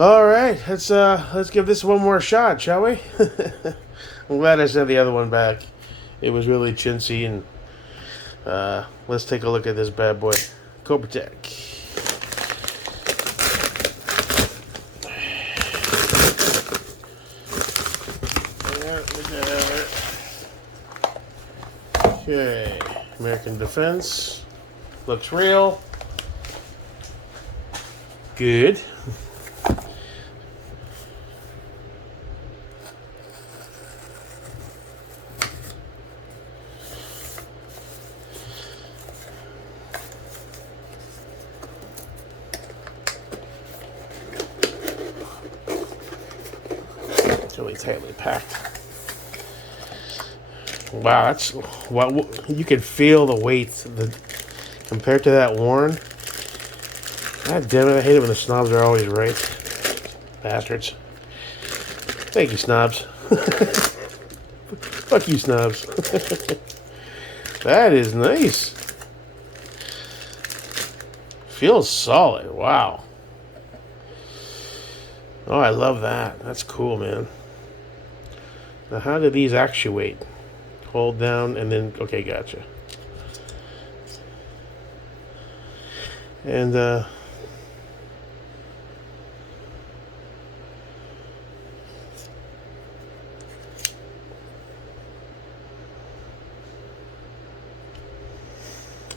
All right, let's give this one more shot, shall we? I'm glad I sent the other one back. It was really chintzy, and let's take a look at this bad boy, Cobra Tech. Okay, American Defense looks real. Good. It's really tightly packed. Wow, that's wow. You can feel the weight compared to that Warren. God damn it! I hate it when the snobs are always right. Bastards. Thank you, snobs. Fuck you, snobs. That is nice. Feels solid. Wow. Oh, I love that. That's cool, man. Now, how do these actuate? Hold down and then... Okay, gotcha. And, and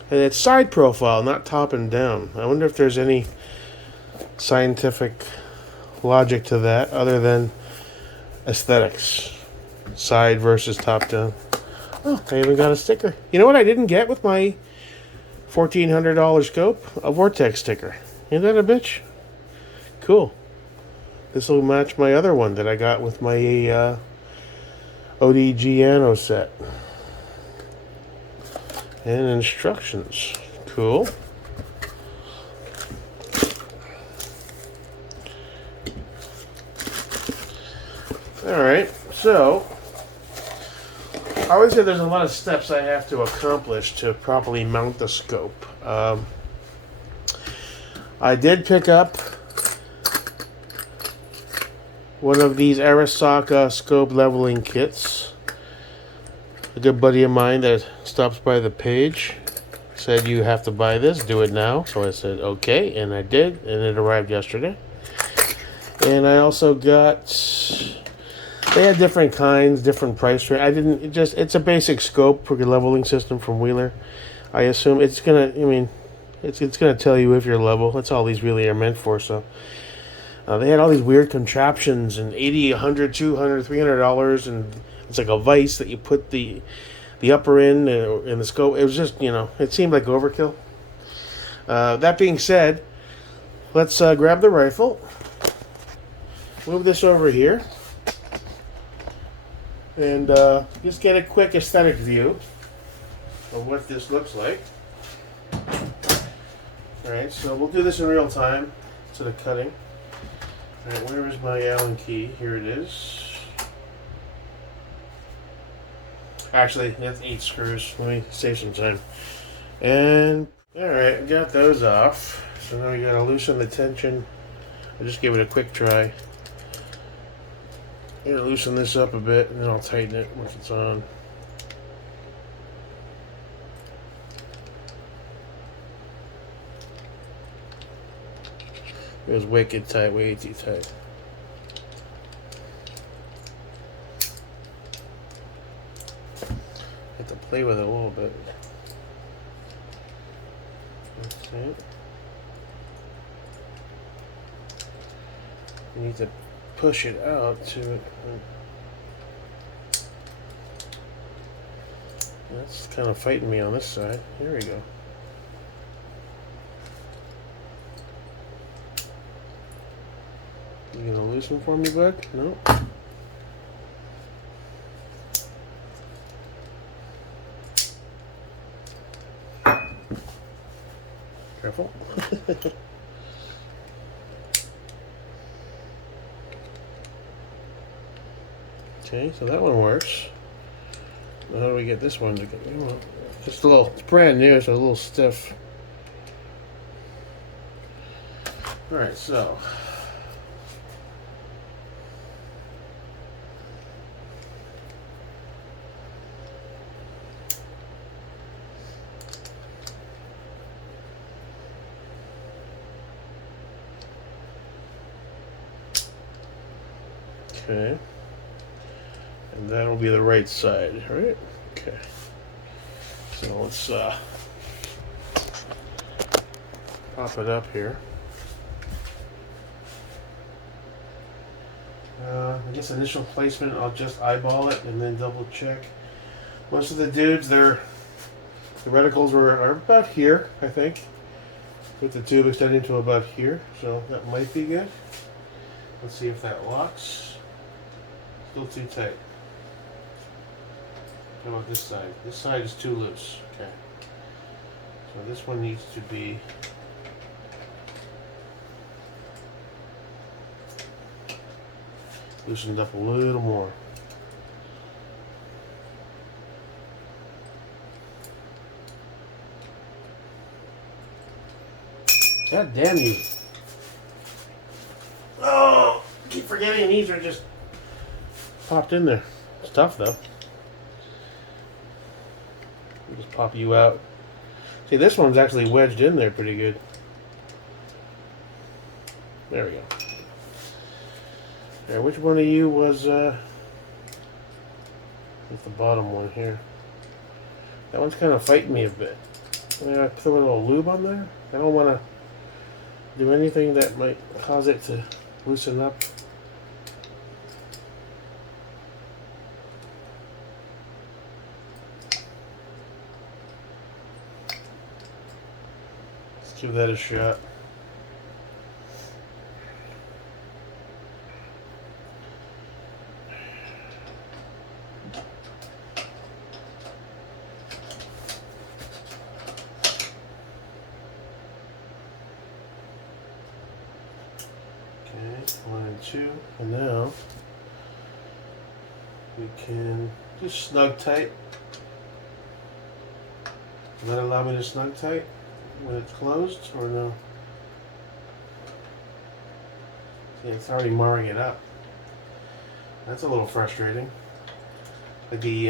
it's side profile, not top and down. I wonder if there's any scientific logic to that other than aesthetics. Side versus top down. Oh, I even got a sticker. You know what I didn't get with my $1,400 scope? A Vortex sticker. Isn't that a bitch? Cool. This will match my other one that I got with my OD-Recon-H set. And instructions. Cool. Alright, so I always say there's a lot of steps I have to accomplish to properly mount the scope. I did pick up one of these Arisaka scope leveling kits. A good buddy of mine that stops by the page said, you have to buy this, do it now. So I said okay, and I did, and it arrived yesterday. And I also got, they had different kinds, different price range. I didn't, it's a basic scope for your leveling system from Wheeler. I assume it's gonna, I mean, it's gonna tell you if you're level. That's all these really are meant for. So they had all these weird contraptions and $80, $100, $200, $300, and it's like a vise that you put the upper in the scope. It was just, you know, it seemed like overkill. That being said, let's grab the rifle, move this over here, and just get a quick aesthetic view of what this looks like. Alright, so we'll do this in real time instead of cutting. Alright, where is my Allen key? Here it is. Actually, that's 8 screws. Let me save some time. And, alright, I got those off. So now we gotta loosen the tension. I just gave it a quick try. I'm gonna loosen this up a bit, and then I'll tighten it once it's on. It was wicked tight, way too tight. Have to play with it a little bit. That's it. You need to push it out to it. That's kind of fighting me on this side. Here we go. You gonna loosen for me, bud? No? Careful. Okay, so that one works. Now how do we get this one to go? Just a little, it's brand new, so a little stiff. Alright, so Okay. And that'll be the right side, right? Okay. So let's pop it up here. I guess initial placement, I'll just eyeball it and then double check. Most of the dudes, the reticles are about here, I think, with the tube extending to about here, so that might be good. Let's see if that locks. Still too tight. How about this side? This side is too loose. Okay. So this one needs to be loosened up a little more. God damn you. Oh, keep forgetting these are just popped in there. It's tough though. Just pop you out. See, this one's actually wedged in there pretty good. There we go. Alright, which one of you was with the bottom one here? That one's kind of fighting me a bit. I throw a little lube on there. I don't want to do anything that might cause it to loosen up. Let's give that a shot. Okay, 1 and 2, and now we can just snug tight. Does that allow me to snug tight when it's closed, or no? See, it's already marring it up. That's a little frustrating. Like the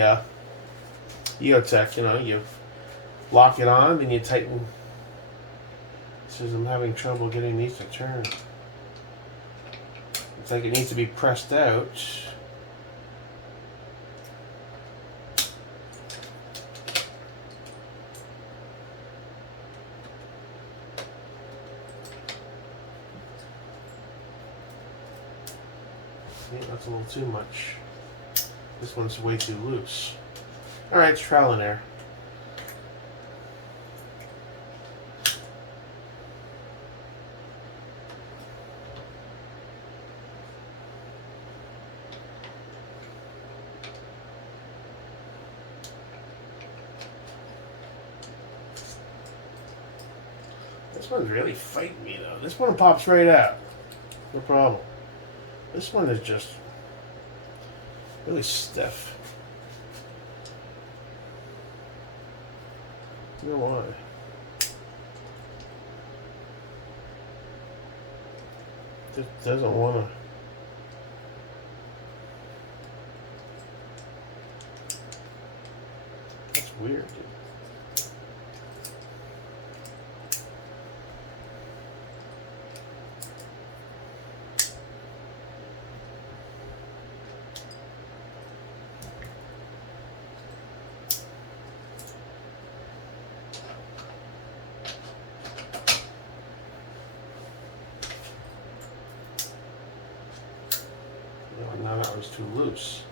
EOTech, you know, you lock it on, then you tighten. It says I'm having trouble getting these to turn. It's like it needs to be pressed out. See, that's a little too much. This one's way too loose. Alright, it's trial and error. This one's really fighting me though. This one pops right out. No problem. This one is just really stiff. You know why? Just doesn't want to. That's weird, dude. Now that was too loose.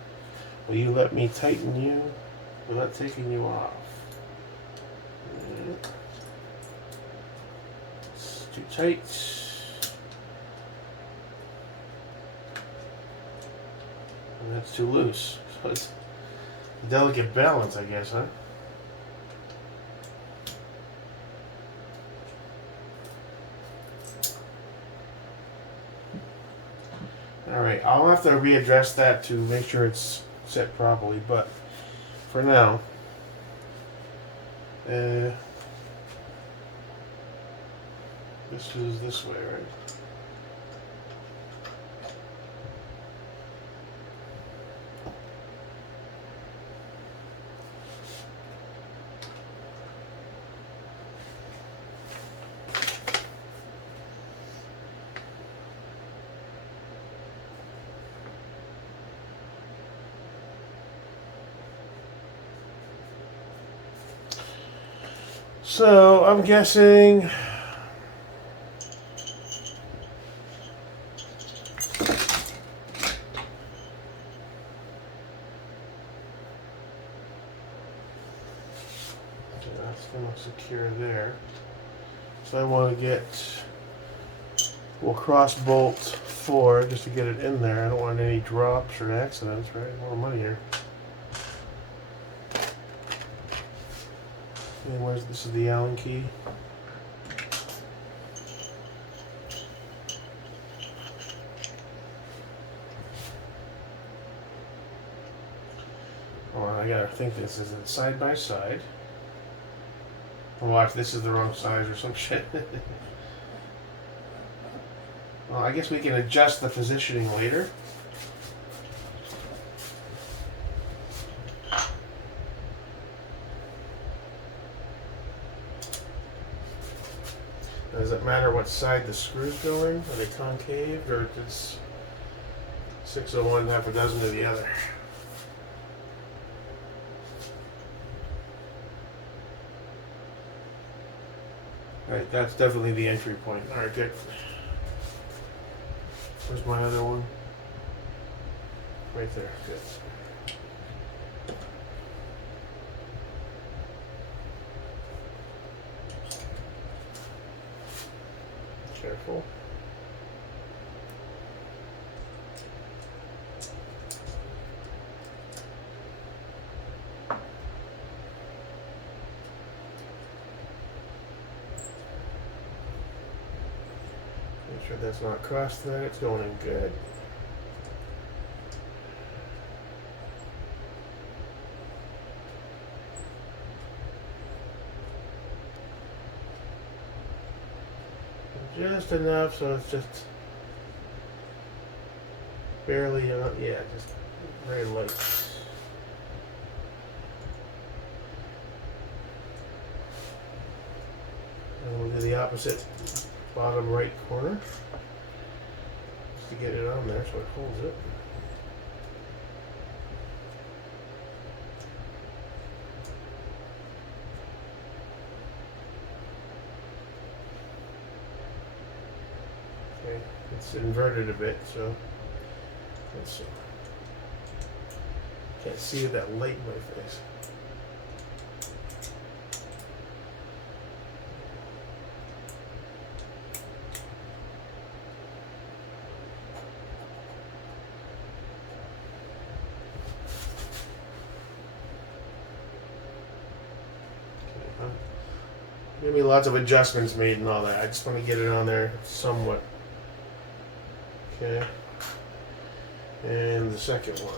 Will you let me tighten you without taking you off? It's too tight. And that's too loose. So it's a delicate balance, I guess, huh? Alright, I'll have to readdress that to make sure it's set properly, but for now, this is this way, right? So I'm guessing that's going to secure there. So I want to get, we'll cross bolt 4 just to get it in there. I don't want any drops or accidents, right? More money here. Anyways, this is the Allen key. Oh, I gotta think this is it side by side. Watch, this is the wrong size or some shit. Well, I guess we can adjust the positioning later. Does it matter what side the screw's going? Are they concave or it's 601 half a dozen to the other? Right, that's definitely the entry point. Alright, good. Where's my other one? Right there, good. Careful. Make sure that's not crossed there. It's going in good. Just enough so it's just barely, yeah, just very light. And we'll do the opposite bottom right corner just to get it on there so it holds it. Okay, it's inverted a bit, so let's see. Can't see that light in my face. Gonna be lots of adjustments made and all that. I just want to get it on there somewhat. Okay. And the second one.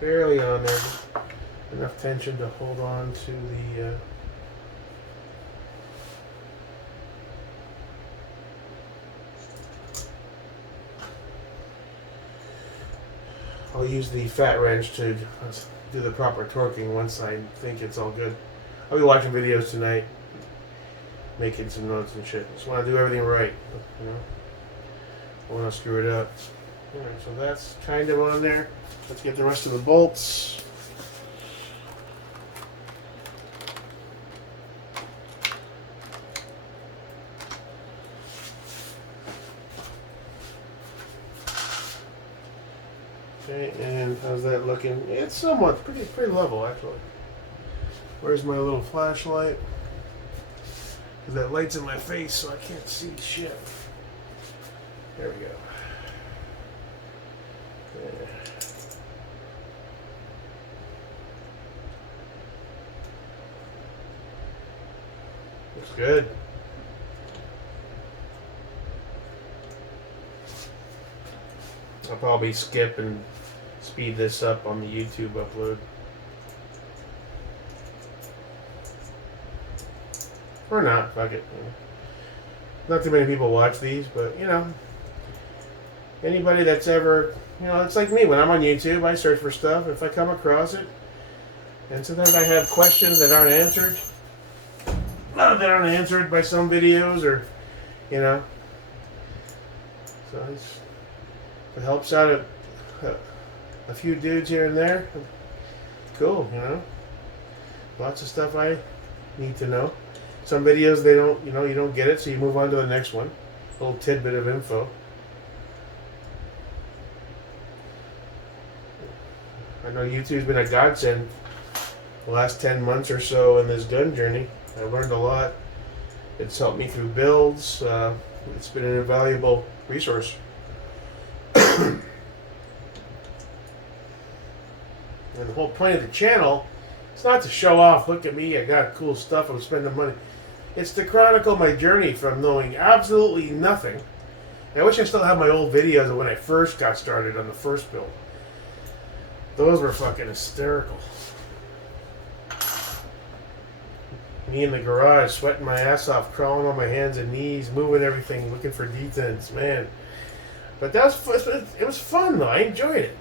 Barely on there, enough tension to hold on to the I'll use the fat wrench to do the proper torquing once I think it's all good. I'll be watching videos tonight, making some notes and shit. Just want to do everything right, you know. I want to screw it up. Alright, so that's kind of on there. Let's get the rest of the bolts. Okay, and how's that looking? It's somewhat pretty level actually. Where's my little flashlight? Because that light's in my face, so I can't see shit. There we go. There. Looks good. I'll probably skip and speed this up on the YouTube upload. Or not, fuck it. Not too many people watch these, but you know, anybody that's ever, you know, it's like me. When I'm on YouTube, I search for stuff. If I come across it, and sometimes I have questions that aren't answered, that aren't answered by some videos, or, you know, so it helps out a few dudes here and there. Cool, you know. Lots of stuff I need to know. Some videos they don't, you know, you don't get it, so you move on to the next one. A little tidbit of info. I know YouTube's been a godsend the last 10 months or so in this gun journey. I've learned a lot. It's helped me through builds. It's been an invaluable resource. And the whole point of the channel, it's not to show off, look at me, I got cool stuff, I'm spending money. It's to chronicle my journey from knowing absolutely nothing. And I wish I still had my old videos of when I first got started on the first build. Those were fucking hysterical. Me in the garage, sweating my ass off, crawling on my hands and knees, moving everything, looking for detents, man. But it was fun though, I enjoyed it.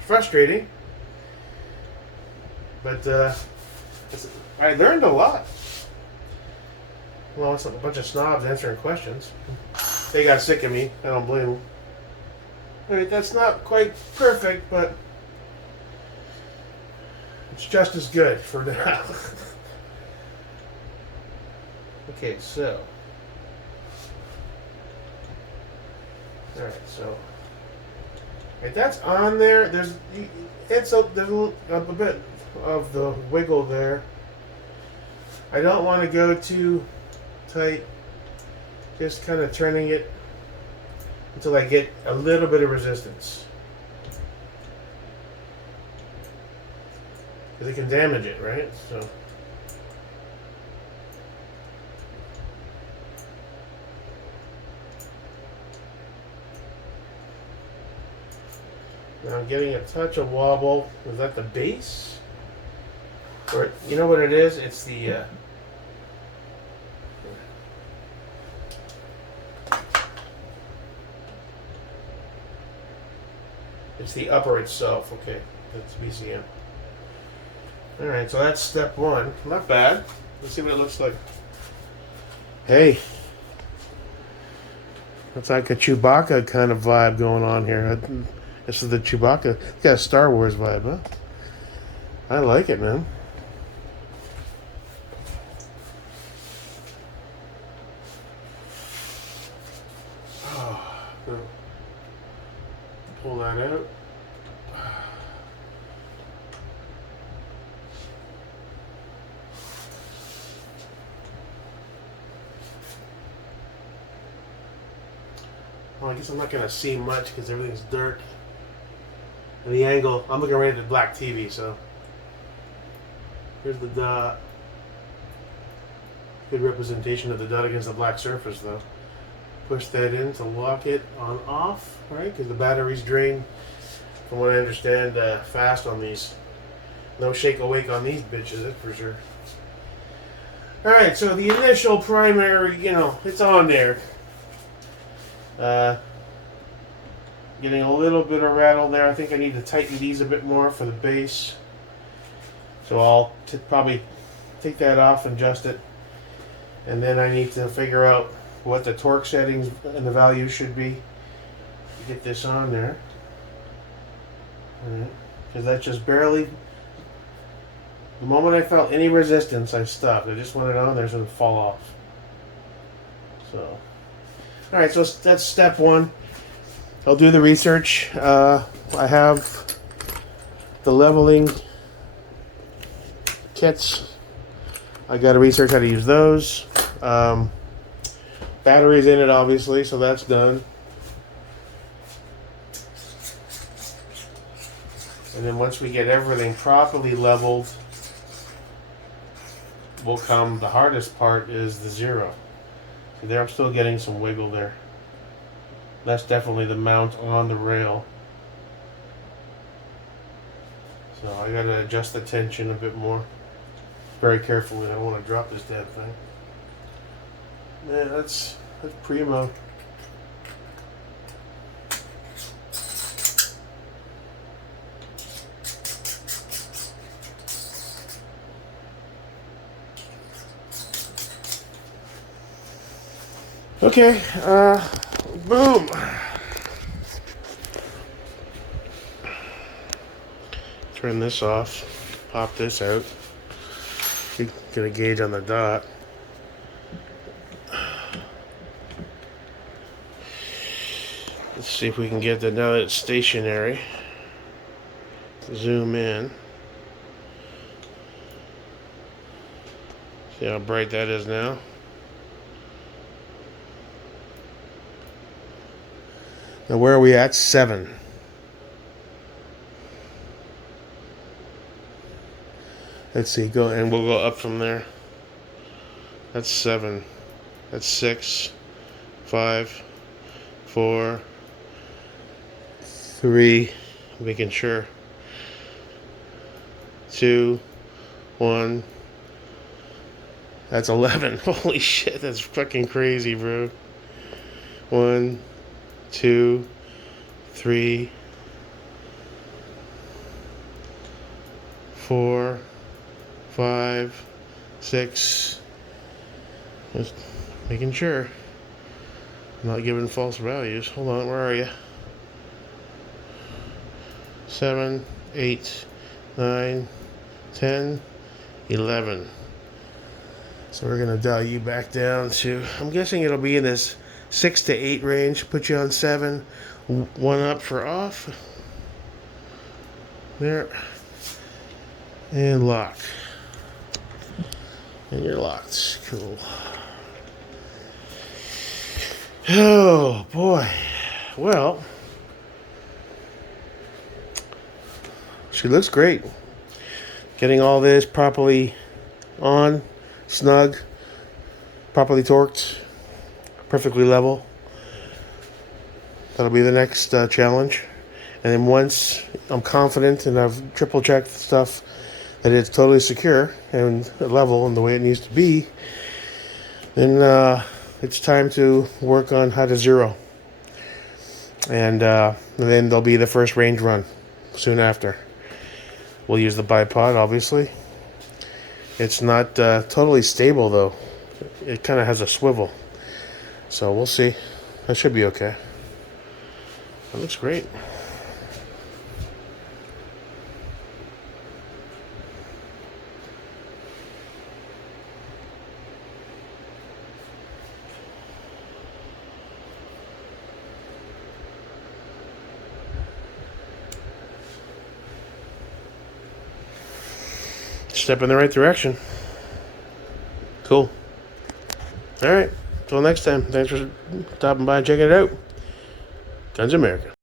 Frustrating. But I learned a lot. Well, it's a bunch of snobs answering questions. They got sick of me. I don't blame them. Alright, that's not quite perfect, but it's just as good for now. Okay, so. Alright, so. Right, that's on there. There's a bit of the wiggle there. I don't want to go too tight. Just kind of turning it until I get a little bit of resistance. Because it can damage it, right? So. Now I'm getting a touch of wobble. Was that the base? Or, you know what it is? It's the it's the upper itself. Okay, that's BCM. Alright, so that's step one. Not bad. Let's see what it looks like. Hey. That's like a Chewbacca kind of vibe going on here. This is the Chewbacca. It's got a Star Wars vibe, huh? I like it, man. Pull that out. Well, I guess I'm not going to see much because everything's dark. And the angle, I'm looking right at the black TV, so. Here's the dot. Good representation of the dot against the black surface, though. Push that in to lock it on off, right? Because the batteries drain, from what I understand, fast on these. No shake awake on these bitches, that's for sure. Alright, so the initial primary, you know, it's on there. Getting a little bit of rattle there. I think I need to tighten these a bit more for the base. So I'll probably take that off and adjust it. And then I need to figure out what the torque settings and the value should be. Get this on there. Because that's just barely... The moment I felt any resistance, I stopped. I just want it on there so it would fall off. So... Alright, so that's step one. I'll do the research. I have the leveling kits. I got to research how to use those. Batteries in it, obviously, so that's done. And then once we get everything properly leveled, will come the hardest part is the zero. So there I'm still getting some wiggle there. That's definitely the mount on the rail. So I gotta adjust the tension a bit more. Very carefully. I don't want to drop this damn thing. Man, that's primo. Okay, boom. Turn this off. Pop this out. Get a gauge on the dot. Let's see if we can get that now that it's stationary. Zoom in. See how bright that is now. Now where are we at? 7. Let's see, go and we'll go up from there. That's 7. That's 6, 5, 4, 3, making sure. 2, 1. That's 11. Holy shit, that's fucking crazy, bro. 1, 2, 3, 4, 5, 6. Just making sure I'm not giving false values. Hold on, where are you? 7, 8, 9, 10, 11. So we're gonna dial you back down to, I'm guessing it'll be in this 6 to 8 range. Put you on 7. 1 up for off. There. And lock. And you're locked. Cool. Oh boy. Well, she looks great. Getting all this properly on, snug, properly torqued, perfectly level. That'll be the next challenge. And then once I'm confident and I've triple checked stuff that it's totally secure and level and the way it needs to be, then it's time to work on how to zero. And then there'll be the first range run soon after. We'll use the bipod, obviously. It's not totally stable, though. It kind of has a swivel. So we'll see. That should be okay. That looks great. Step in the right direction. Cool. All right. Till next time. Thanks for stopping by and checking it out. Guns America.